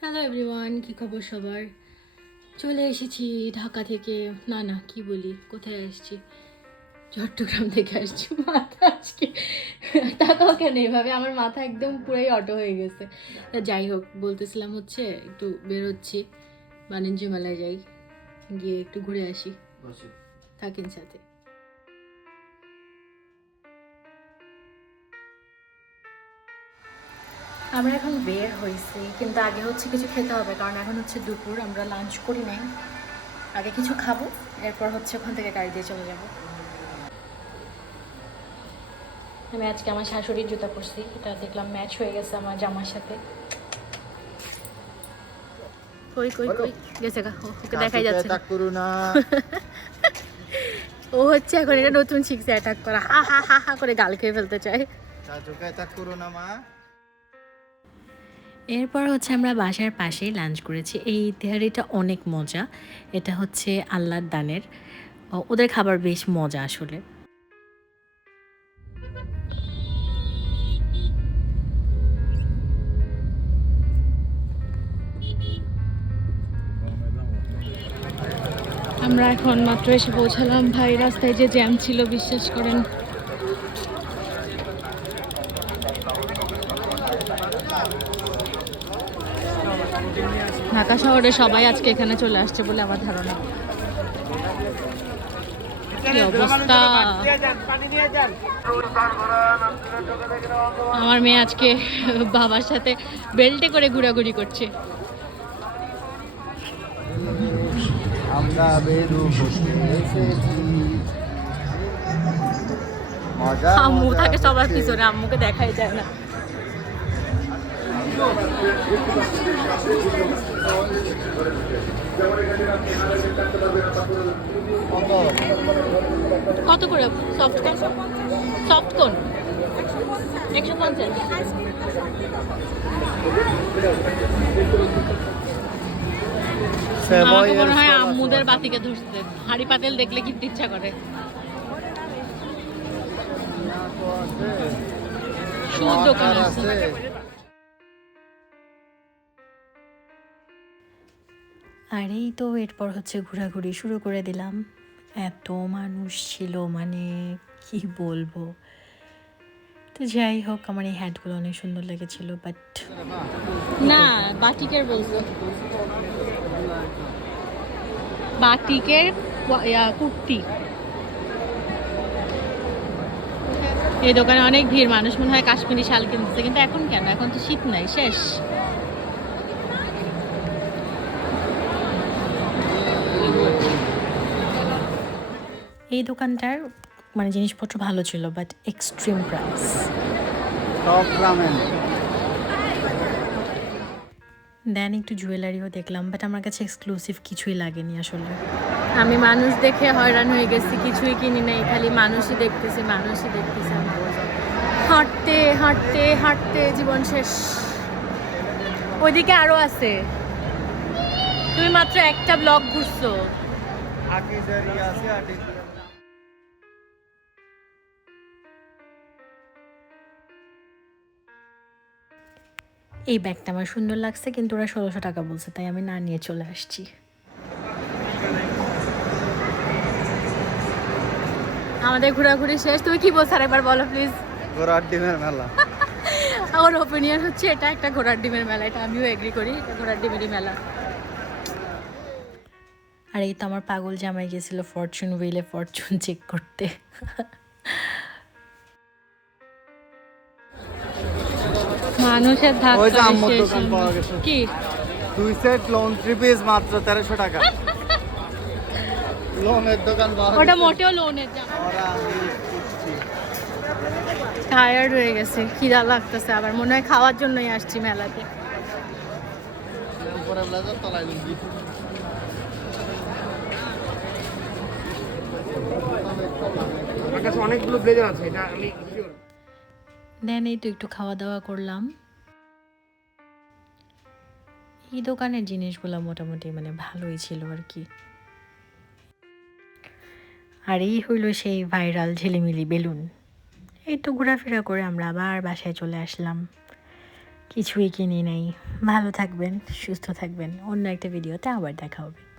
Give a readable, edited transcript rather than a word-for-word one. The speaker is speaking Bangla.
হ্যালো এভরিওয়ান, কী খবর সবার? চলে এসেছি ঢাকা থেকে, না কি বলি, কোথায় আসছি, চট্টগ্রাম থেকে আসছি। মাথা আজকে তাকাও কেন এভাবে, আমার মাথা একদম পুরাই অটো হয়ে গেছে। যাই হোক, বলতেছিলাম হচ্ছে একটু বেরোচ্ছি, বাণিজ্য মেলায় যাই, গিয়ে একটু ঘুরে আসি, থাকেন সাথে। আমরা এখন বের হয়েছি, কিন্তু আগে হচ্ছে কিছু খেতে হবে, কারণ এখন হচ্ছে দুপুর, আমরা লাঞ্চ করি নাই। আগে কিছু খাবো, এরপর হচ্ছে ওখান থেকে গাড়ি দিয়ে চলে যাব। আমি আজকে আমার শাশুড়ির জুতা পরছি, এটা দেখলাম ম্যাচ হয়ে গেছে আমার জামার সাথে। কই কই কই গেছে গা, ওকে দেখাই যাচ্ছে না। ও হচ্ছে এখন এটা নতুন শিখছে অ্যাটাক করা, হা হা হা হা করে গাল খেয়ে ফেলতে চায়। এরপর হচ্ছে আমরা বাসার পাশেই লাঞ্চ করেছি। এই তেহারিটা অনেক মজা, এটা হচ্ছে আল্লাহর দানের, ওদের খাবার বেশ মজা আসলে। আমরা এখন মাত্র এসে পৌঁছালাম, ভাই রাস্তায় যে জ্যাম ছিল বিশ্বাস করেন। ঢাকা শহরে সবাই আজকে এখানে চলে আসছে বলে আমার ধারণা। কি অবস্থা, আমার মেয়ে আজকে বাবার সাথে বেল্টে করে ঘোরাঘুরি করছে। আম্মু থাকে সবার পিছনে, আম্মুকে দেখাই যায় না। কত করে সফট কোন? সফট কোন 150। আমাকে মনে হয় আম্মুদের বাতিকে ধরছে, হাড়ি পাতিল দেখলে কিনতে ইচ্ছা করে। শুধু দোকান আছে। আর এই তো এরপর হচ্ছে ঘোরাঘুরি শুরু করে দিলাম। এত মানুষ ছিল, মানে কি বলবো। তো যাই হোক, আমার এই হ্যাটগুলো অনেক সুন্দর লেগেছিল, বাট না, বাটিকের বলছো, বাটিকের কুর্তি। এই দোকানে অনেক ভিড়, মানুষ মনে হয় কাশ্মীরি শাল কিনতেছে, কিন্তু এখন কেন, এখন তো শীত নাই, শেষ। এই দোকানটার মানে জিনিসপত্র ভালো ছিল, বাট এক্সট্রিম প্রাইস। দেন একটু জুয়েলারিও দেখলাম, বাট আমার কাছে এক্সক্লুসিভ কিছুই লাগেনি আসলে। আমি মানুষ দেখে হয়রান হয়ে গেছি, কিছুই কিনি নাই, খালি মানুষই দেখতেছি। হাঁটতে হাঁটতে হাঁটতে জীবন শেষ। ওইদিকে আরো আছে, তুমি মাত্র একটা ব্লক ঘুরছো। এই ব্যাগটা আমার সুন্দর লাগছে, কিন্তু ওরা 1600 টাকা বলছে, তাই আমি না নিয়ে চলে আসছি। আমাদের ঘোরাঘুরি শেষ। তুমি কি বলছো আরেকবার বলো প্লিজ। ঘোড়ার ডিমের মেলা। আমার ওপিনিয়ন হচ্ছে এটা একটা ঘোড়ার ডিমের মেলা, এটা আমিও এগ্রি করি, এটা ঘোড়ার ডিমেরই মেলা। আর এই তো আমার পাগল জামাই গেছিল ফরচুন হুইলে ফরচুন চেক করতে। মানুষের ধাক্কা কি 2 সেট লোন 3 পিস মাত্র 1300 টাকা। লোনের দোকান, ওটা মোটেও লোনের জামা। টায়ার্ড হয়ে গেছে, খিদা লাগতেছে, আবার মনে হয় খাওয়ার জন্যই আসছি মেলাতে। অনেকগুলো ব্লেজার আছে, এটা আমি শিওর। দেন এই তো একটু খাওয়া দাওয়া করলাম। এই দোকানের জিনিসগুলো মোটামুটি মানে ভালোই ছিল আর কি। আর এই হইল সেই ভাইরাল ঝিলিমিলি বেলুন। এই তো ঘোরাফেরা করে আমরা আবার বাসায় চলে আসলাম। কিছুই কিনি নাই। ভালো থাকবেন, সুস্থ থাকবেন। অন্য একটা ভিডিওতে আবার দেখা হবে।